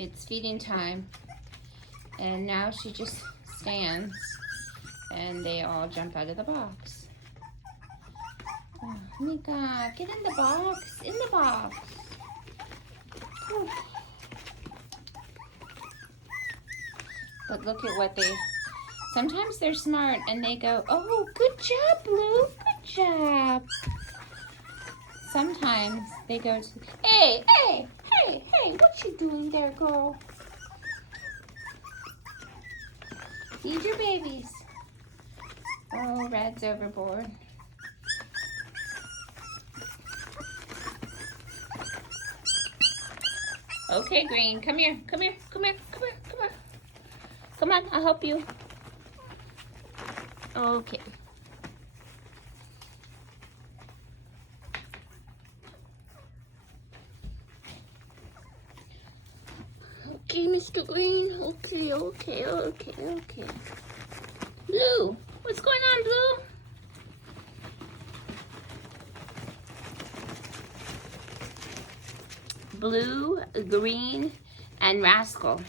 It's feeding time. And now she just stands and they all jump out of the box. Oh, Mika, get in the box, in the box. Whew. But look at what they, sometimes they're smart and they go, oh, good job, Blue, good job. Sometimes they go to, hey, what you doing there, girl? Feed your babies. Oh, Red's overboard. Okay, Green, come here, come here, come here, come here, come here. Come on, I'll help you. Okay. Okay, Mr. Green. Okay. Blue, what's going on, Blue? Blue, Green, and Rascal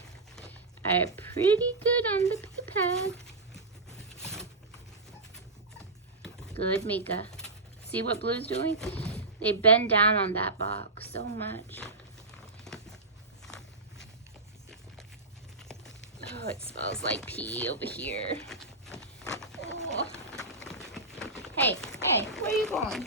are pretty good on the pee pad. Good, Mika. See what Blue's doing? They bend down on that box so much. Oh, it smells like pee over here. Oh. Hey, where are you going?